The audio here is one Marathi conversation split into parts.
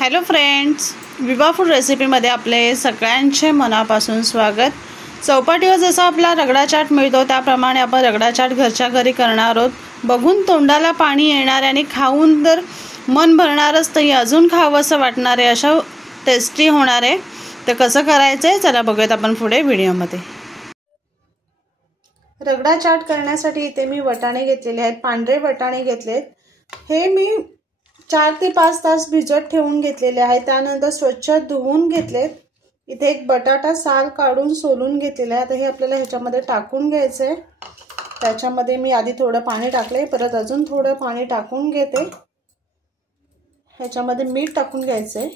हॅलो फ्रेंड्स, विभा फूड रेसिपीमध्ये आपले सगळ्यांचे मनापासून स्वागत। चौपाटीवर जसा आपला रगडा चाट मिळतो त्याप्रमाणे आपण रगडा चाट घरच्या घरी करणार आहोत। बघून तोंडाला पाणी येणार आणि खाऊन तर मन भरणारच, तर अजून खावंसं वाटणार आहे, अशा टेस्टी होणार आहे। तर कसं करायचं आहे चला बघूयात आपण पुढे व्हिडिओमध्ये। रगडा चाट करण्यासाठी इथे मी वटाणे घेतलेले आहेत, पांढरे वटाणे घेतलेत। हे मी 4 ते 5 तास भिजत ठेवून घेतलेले आहे। त्यानंतर स्वच्छ धुवून घेतलेत। इथे एक बटाटा साल काढून सोलून घेतलेला आहे। आता हे आपल्याला ह्याच्यामध्ये टाकून घ्यायचं आहे। त्याच्यामध्ये मी आधी थोडं पाणी टाकले, परत अजून थोडं पाणी टाकून घेते। ह्याच्यामध्ये मीठ टाकून घ्यायचं आहे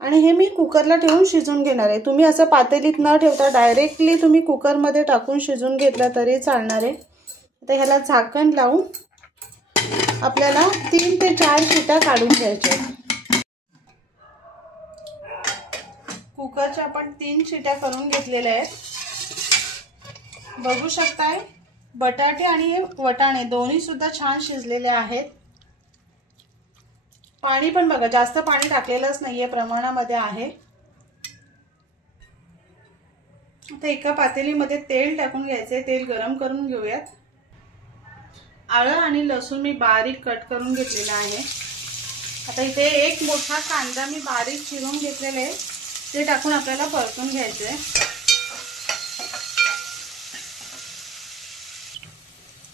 आणि हे मी कुकरला ठेवून शिजवून घेणार आहे। तुम्ही असं पातेलीत न ठेवता डायरेक्टली तुम्ही कुकरमध्ये टाकून शिजवून घेतलं तरी चालणार आहे। आता ह्याला झाकण लावून आपल्याला 3 ते 4 शिट्या काढून घ्यायच्या। कुकरच्या आपण 3 शिट्या करून घेतलेल्या आहेत। बघू शकताय बटाटे आणि वटाणे दोन्ही सुद्धा छान शिजलेले आहेत। पाणी पण बघा, जास्त पाणी टाकलेलंच नाहीये, प्रमाणामध्ये आहे। आता एका पातेलीमध्ये तेल टाकून घ्यायचे, तेल गरम करून घेऊयात। आलं आणि लसूण मी बारीक कट करून घेतलेला आहे। आता इथे एक मोठा कांदा मी बारीक चिरून घेतलेला आहे, ते टाकून आपल्याला परतून घ्यायचे।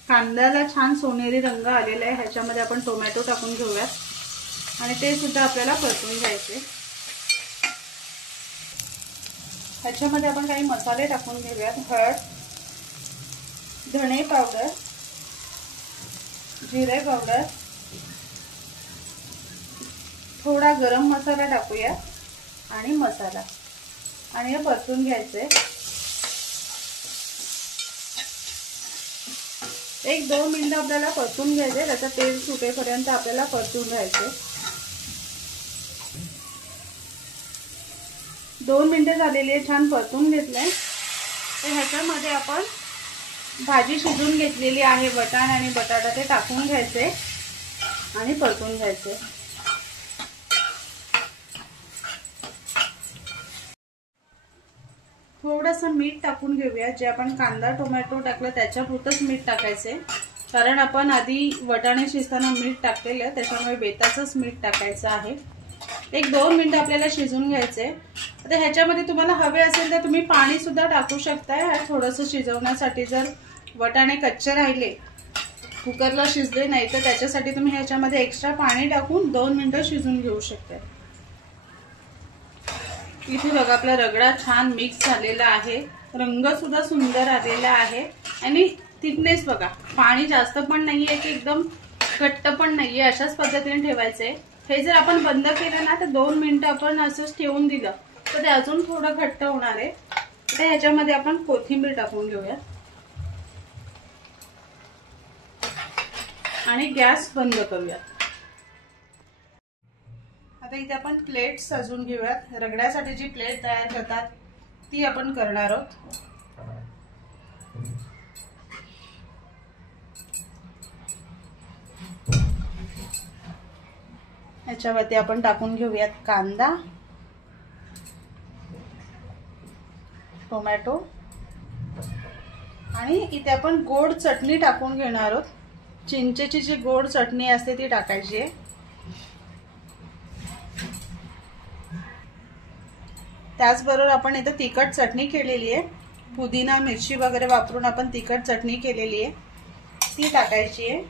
कांद्याला छान सोनेरी रंग आलेला आहे। ह्याच्यामध्ये आपण टोमॅटो टाकून घेऊयात आणि ते सुद्धा आपल्याला परतून घ्यायचे। ह्याच्यामध्ये आपण काही मसाले टाकून घेऊयात। हळद, धणे पावडर, जिरे पावडर, थोडा गरम मसाला टाकूया आणि मसाला, आणि हे परतून घ्यायचे। 1-2 मिनिटं आपल्याला परतून घ्यायचे। त्याचं तेल सुटेपर्यंत आपल्याला परतून घ्यायचे। 2 मिनिटं झालेली आहे, छान परतून घेतलंय। तर ह्याच्यामध्ये आपण भाजी शिजून घेतलेली आहे, वटाणे आणि बटाटा, ते टाकून घ्यायचे आणि परतून घ्यायचे। थोडंसं मीठ टाकून घेऊया। जे आपण कांदा टोमॅटो टाकलं त्याच्यापुरतंच मीठ टाकायचे, कारण आपण आधी वटाणे शिजताना मीठ टाकलेलं आहे, त्याच्यामुळे बेताचंच मीठ टाकायचं आहे। 1-2 मिनिटं आपल्याला शिजवून घ्यायचे। आता ह्याच्यामध्ये तुम्हाला हवे असेल तर तुम्ही पाणी सुद्धा टाकू शकताय थोडंसं शिजवण्यासाठी। जर वटाणे कच्चे राहिले, कुकरला शिजले नाही, तर त्याच्यासाठी तुम्ही ह्याच्यामध्ये एक्स्ट्रा पाणी टाकून 2 मिनिटं शिजवून घेऊ शकता। इथे बघा आपला रगडा छान मिक्स झालेला आहे, रंग सुद्धा सुंदर आलेला आहे आणि थिकनेस बघा, पाणी जास्त पण नाहीये की एकदम घट्ट पण नाहीये, अशाच पद्धतीने ठेवायचे। हे जर आपण बंद केलं ना तर 2 मिनिटं आपण असंच ठेवून दिलं तर ते अजून थोडं घट्ट होणार आहे। तर ह्याच्यामध्ये आपण कोथिंबीर टाकून घेऊया आणि गॅस बंद करूया। आता इथे आपण प्लेट सजवून घेऊयात। रगड्यासाठी जी प्लेट तयार करतात ती आपण करणार आहोत। ह्याच्यावरती आपण टाकून घेऊयात कांदा, टोमॅटो आणि इथे आपण गोड चटणी टाकून घेणार आहोत। चिंचेची जी गोड चटणी असते ती टाकायची आहे। त्याचबरोबर आपण इथे तिखट चटणी केलेली आहे, पुदिना मिरची वगैरे वापरून आपण तिखट चटणी केलेली आहे, ती टाकायची आहे।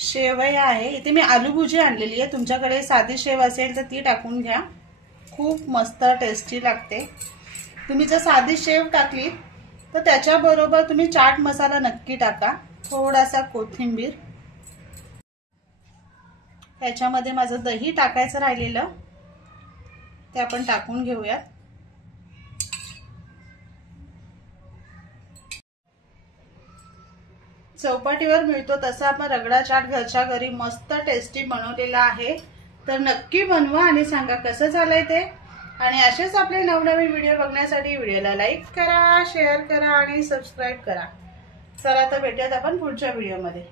शेवया आहे, इथे मी आलू भुजी आणलेली आहे, तुमच्याकडे साधी शेव असेल तर ती टाकून घ्या, खूप मस्त टेस्टी लागते। तुम्ही जर साधी शेव टाकली तर त्याच्याबरोबर तुम्ही चाट मसाला नक्की टाका, थोडासा कोथिंबीर। ह्याच्यामध्ये माझं दही टाकायचं राहिलेलं ते आपण टाकून घेऊयात। चौपाटीवर मिळतो तसा आपण रगडा चाट घरच्या घरी मस्त टेस्टी बनवलेला आहे। तर नक्की बनवा आणि सांगा कसं झालंय ते। आणि असेच आपले नवनवीन व्हिडिओ बघण्यासाठी व्हिडिओला लाईक करा, शेअर करा आणि सबस्क्राईब करा। चला तर भेटूयात आपण पुढच्या व्हिडिओमध्ये।